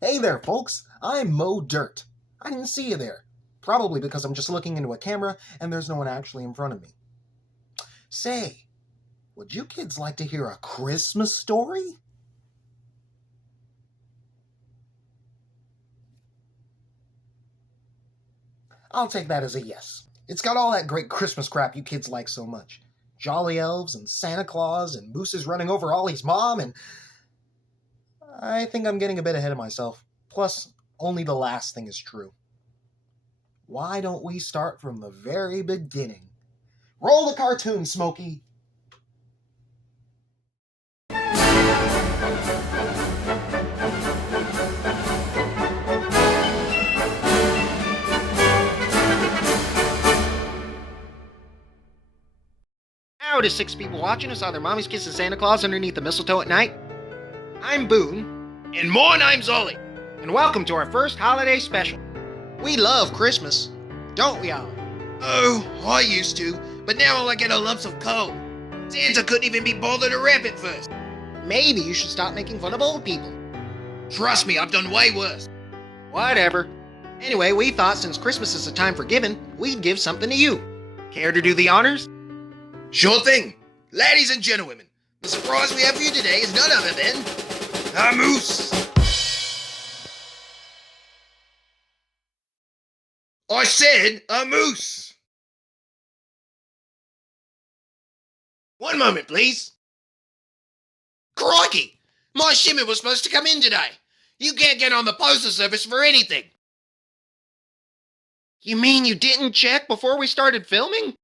Hey there, folks. I'm Mo Dirt. I didn't see you there. Probably because I'm just looking into a camera and there's no one actually in front of me. Say, would you kids like to hear a Christmas story? I'll take that as a yes. It's got all that great Christmas crap you kids like so much. Jolly elves and Santa Claus and mooses running over Ollie's mom, and I think I'm getting a bit ahead of myself. Plus, only the last thing is true. Why don't we start from the very beginning? Roll the cartoon, Smokey! Now to 6 people watching who saw their mommies kissing Santa Claus underneath the mistletoe at night. I'm Boone. And my name's Ollie. And welcome to our first holiday special. We love Christmas, don't we, Ollie? Oh, I used to, but now all I get are lumps of coal. Santa couldn't even be bothered to wrap it first. Maybe you should stop making fun of old people. Trust me, I've done way worse. Whatever. Anyway, we thought since Christmas is a time for giving, we'd give something to you. Care to do the honors? Sure thing. Ladies and gentlemen, the surprise we have for you today is none other than a moose. I said a moose. One moment, please. Crikey! My shipment was supposed to come in today. You can't get on the postal service for anything. You mean you didn't check before we started filming?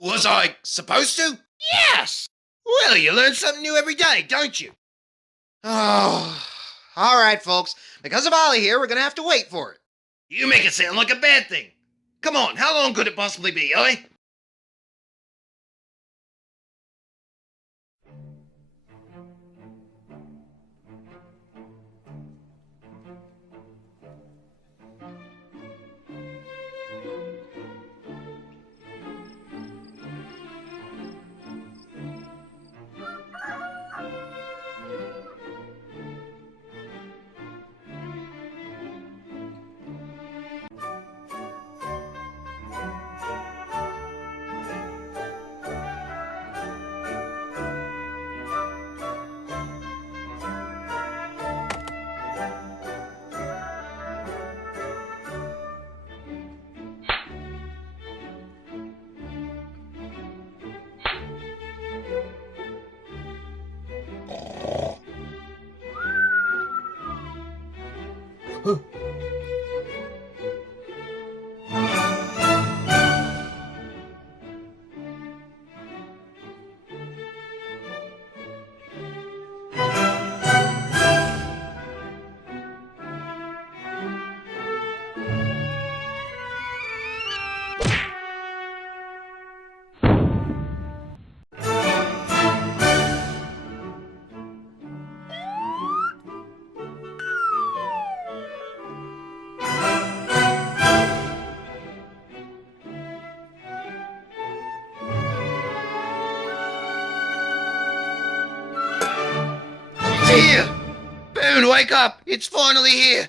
Was I supposed to? Yes! Well, you learn something new every day, don't you? Oh, all right, folks. Because of Ollie here, we're going to have to wait for it. You make it sound like a bad thing. Come on, how long could it possibly be, eh? Here! Boone, wake up! It's finally here!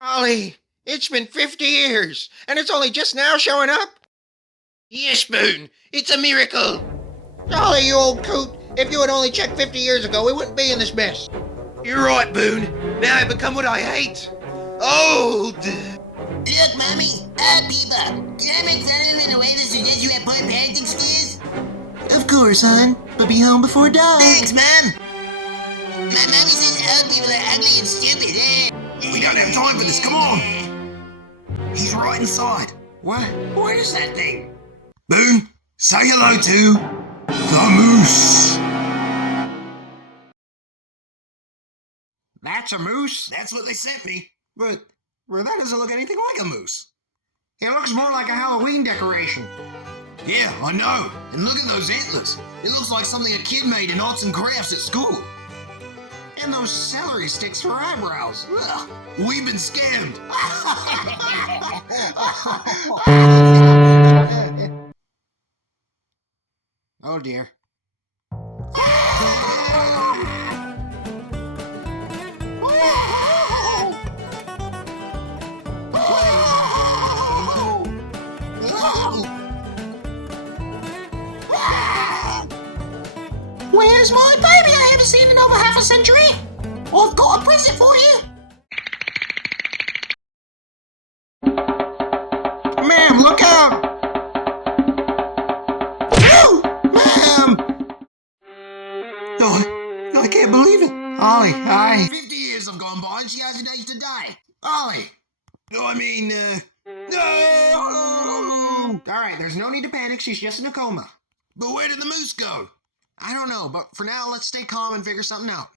Ollie, it's been 50 years, and it's only just now showing up? Yes, Boone, it's a miracle! Ollie, you old coot, if you had only checked 50 years ago, we wouldn't be in this mess. You're right, Boone. Now I've become what I hate. Old! Look, Mommy, Peeba, can I make fun of him in a way that suggests you have poor parenting skills? Of course, hon, but be home before dark. Thanks, Mom! My mommy says old people are ugly and stupid, eh? We don't have time for this, come on! He's right inside. What is that thing? Boone, say hello to the moose! That's a moose? That's what they sent me. But that doesn't look anything like a moose. It looks more like a Halloween decoration. Yeah, I know. And look at those antlers. It looks like something a kid made in arts and crafts at school. And those celery sticks for eyebrows. Ugh, we've been scammed. Oh dear. Here's my baby I haven't seen in over half a century. I've got a present for you. Ma'am, look out! No! Ma'am! Oh, I can't believe it. Ollie, 50 years have gone by and she hasn't aged a day. Ollie! No! Alright, there's no need to panic. She's just in a coma. But where did the moose go? I don't know, but for now, let's stay calm and figure something out.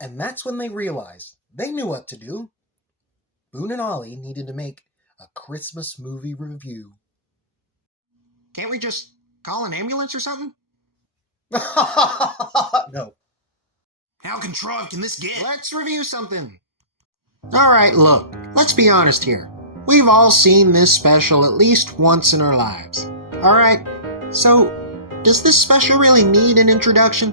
And that's when they realized they knew what to do. Boone and Ollie needed to make a Christmas movie review. Can't we just call an ambulance or something? No. How contrived can this get? Let's review something. Alright, look, let's be honest here. We've all seen this special at least once in our lives. Alright, so does this special really need an introduction?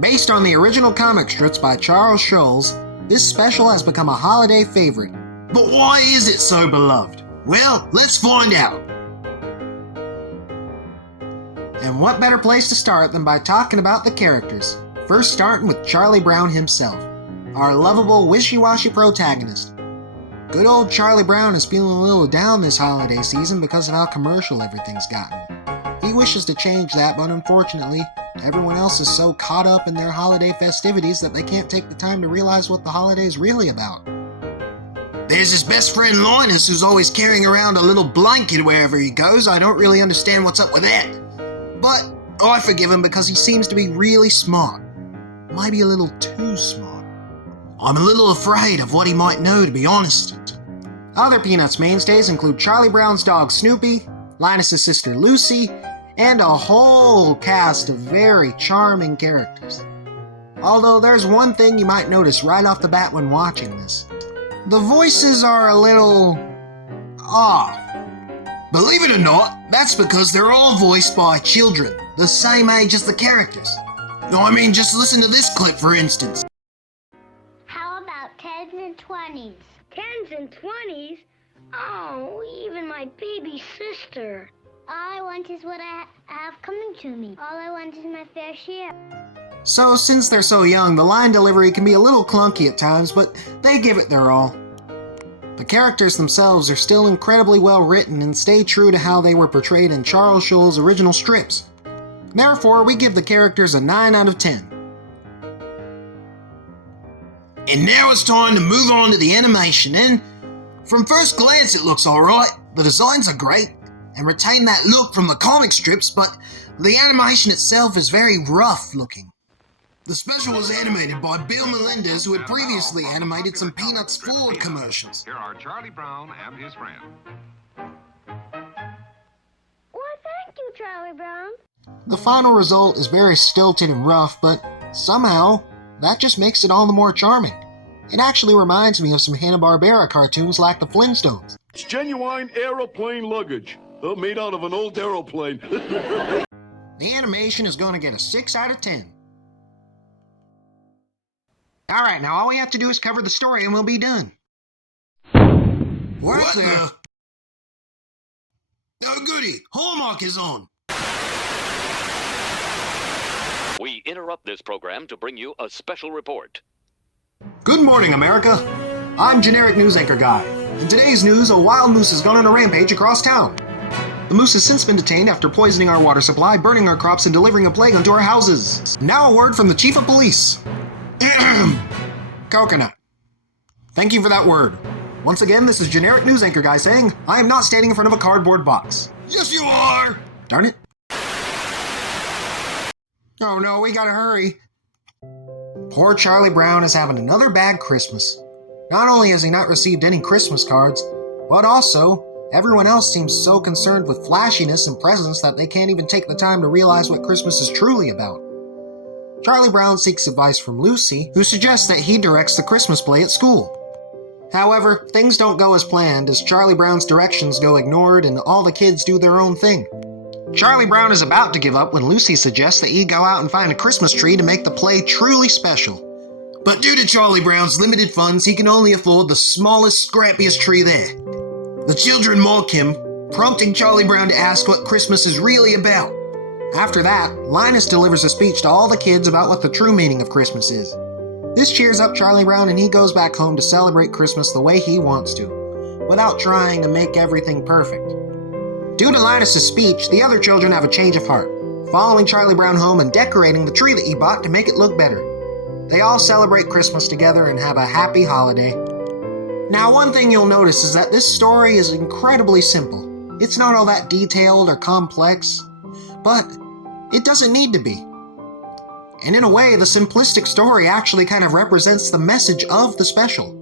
Based on the original comic strips by Charles Schulz, this special has become a holiday favorite. But why is it so beloved? Well, let's find out. And what better place to start than by talking about the characters? First starting with Charlie Brown himself, our lovable, wishy-washy protagonist. Good old Charlie Brown is feeling a little down this holiday season because of how commercial everything's gotten. He wishes to change that, but unfortunately, everyone else is so caught up in their holiday festivities that they can't take the time to realize what the holiday's really about. There's his best friend Linus who's always carrying around a little blanket wherever he goes. I don't really understand what's up with that. But I forgive him because he seems to be really smart. Maybe a little too smart. I'm a little afraid of what he might know, to be honest. Other Peanuts mainstays include Charlie Brown's dog Snoopy, Linus' sister Lucy, and a whole cast of very charming characters. Although there's one thing you might notice right off the bat when watching this. The voices are a little off. Believe it or not, that's because they're all voiced by children, the same age as the characters. I mean, just listen to this clip for instance. How about 10s and 20s? 10s and 20s? Oh, even my baby sister. All I want is what I have coming to me. All I want is my fair share. So since they're so young, the line delivery can be a little clunky at times, but they give it their all. The characters themselves are still incredibly well written and stay true to how they were portrayed in Charles Schulz's original strips. Therefore, we give the characters a 9 out of 10. And now it's time to move on to the animation, and from first glance it looks alright, the designs are great, and retain that look from the comic strips, but the animation itself is very rough looking. The special was animated by Bill Melendez, who had previously animated some Peanuts Ford commercials. Here are Charlie Brown and his friend. Why, thank you, Charlie Brown. The final result is very stilted and rough, but somehow, that just makes it all the more charming. It actually reminds me of some Hanna-Barbera cartoons like the Flintstones. It's genuine aeroplane luggage. Made out of an old aeroplane. The animation is going to get a 6 out of 10. Alright, now all we have to do is cover the story and we'll be done. What the? Oh goody, Hallmark is on. We interrupt this program to bring you a special report. Good morning, America. I'm generic news anchor guy. In today's news, a wild moose has gone on a rampage across town. The moose has since been detained after poisoning our water supply, burning our crops, and delivering a plague onto our houses. Now a word from the chief of police. Coconut. Thank you for that word. Once again, this is generic news anchor guy saying, I am not standing in front of a cardboard box. Yes you are! Darn it. Oh no, we gotta hurry. Poor Charlie Brown is having another bad Christmas. Not only has he not received any Christmas cards, but also, everyone else seems so concerned with flashiness and presents that they can't even take the time to realize what Christmas is truly about. Charlie Brown seeks advice from Lucy, who suggests that he directs the Christmas play at school. However, things don't go as planned as Charlie Brown's directions go ignored and all the kids do their own thing. Charlie Brown is about to give up when Lucy suggests that he go out and find a Christmas tree to make the play truly special. But due to Charlie Brown's limited funds, he can only afford the smallest, scrappiest tree there. The children mock him, prompting Charlie Brown to ask what Christmas is really about. After that, Linus delivers a speech to all the kids about what the true meaning of Christmas is. This cheers up Charlie Brown and he goes back home to celebrate Christmas the way he wants to, without trying to make everything perfect. Due to Linus' speech, the other children have a change of heart, following Charlie Brown home and decorating the tree that he bought to make it look better. They all celebrate Christmas together and have a happy holiday. Now, one thing you'll notice is that this story is incredibly simple. It's not all that detailed or complex, but it doesn't need to be. And in a way, the simplistic story actually kind of represents the message of the special.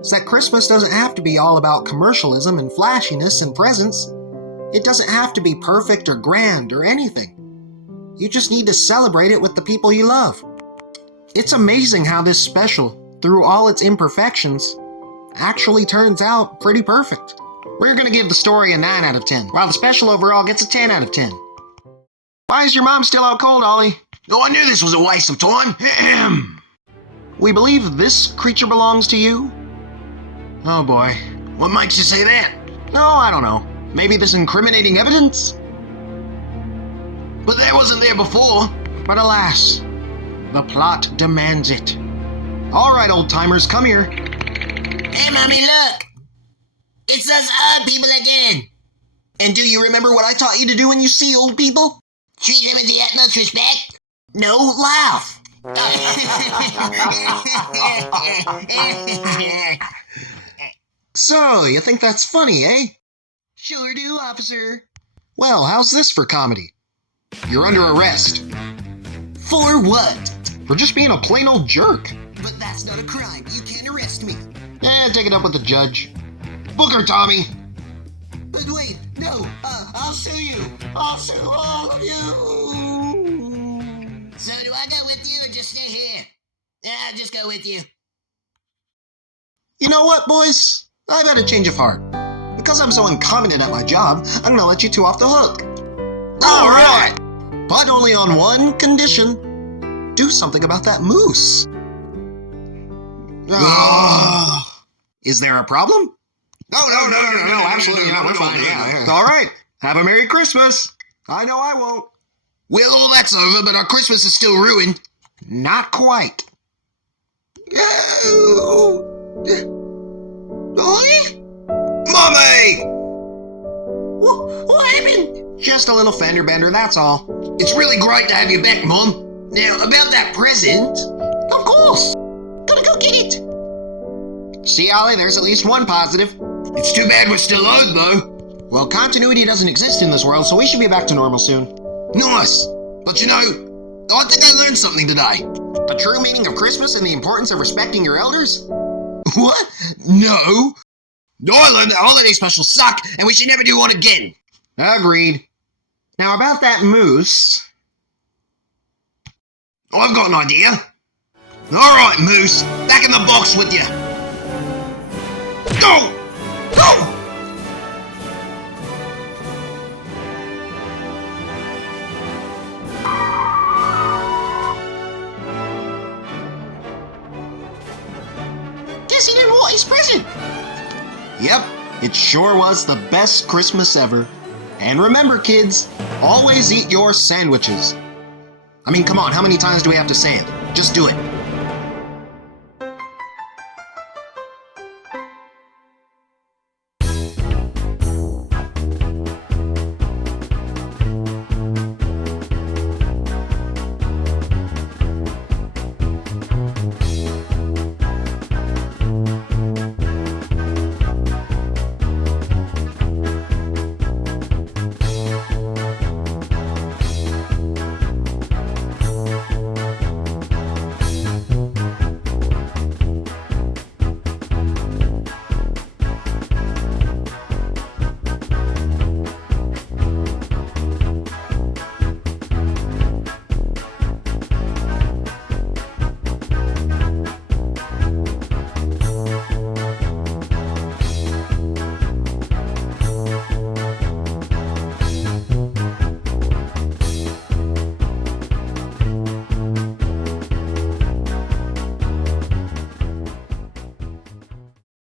It's that Christmas doesn't have to be all about commercialism and flashiness and presents. It doesn't have to be perfect or grand or anything. You just need to celebrate it with the people you love. It's amazing how this special, through all its imperfections, actually turns out pretty perfect. We're going to give the story a 9 out of 10, while the special overall gets a 10 out of 10. Why is your mom still out cold, Ollie? Oh, I knew this was a waste of time. We believe this creature belongs to you? Oh boy. What makes you say that? No, I don't know. Maybe there's incriminating evidence? But that wasn't there before. But alas, the plot demands it. All right, old-timers, come here. Hey, Mommy, look! It's us old people again! And do you remember what I taught you to do when you see old people? Treat them with the utmost respect? No, laugh! So, you think that's funny, eh? Sure do, officer. Well, how's this for comedy? You're under arrest. For what? For just being a plain old jerk. But that's not a crime. You can't arrest me. Take it up with the judge. Book her, Tommy. But wait, no, I'll sue you. I'll sue all of you. So do I go with you or just stay here? I'll just go with you. You know what, boys? I've had a change of heart. Because I'm so incompetent at my job, I'm gonna let you two off the hook. All right. But only on one condition. Do something about that moose. Is there a problem? No, absolutely not. We're fine. Yeah. All right. Have a Merry Christmas. I know I won't. Well, all that's over, but our Christmas is still ruined. Not quite. Ollie? Mommy! What happened? Just a little fender bender, that's all. It's really great to have you back, Mom. Now, about that present. Of course. Gotta go get it. See, Ollie, there's at least one positive. It's too bad we're still owed, though. Well, continuity doesn't exist in this world, so we should be back to normal soon. Nice. But you know, I think I learned something today. The true meaning of Christmas and the importance of respecting your elders? What? No. I learned that holiday specials suck, and we should never do one again. Agreed. Now, about that moose... I've got an idea. All right, Moose. Back in the box with you. Go! Go! Guess he didn't want his present. Yep, it sure was the best Christmas ever. And remember, kids, always eat your sandwiches. I mean, come on, how many times do we have to say it? Just do it.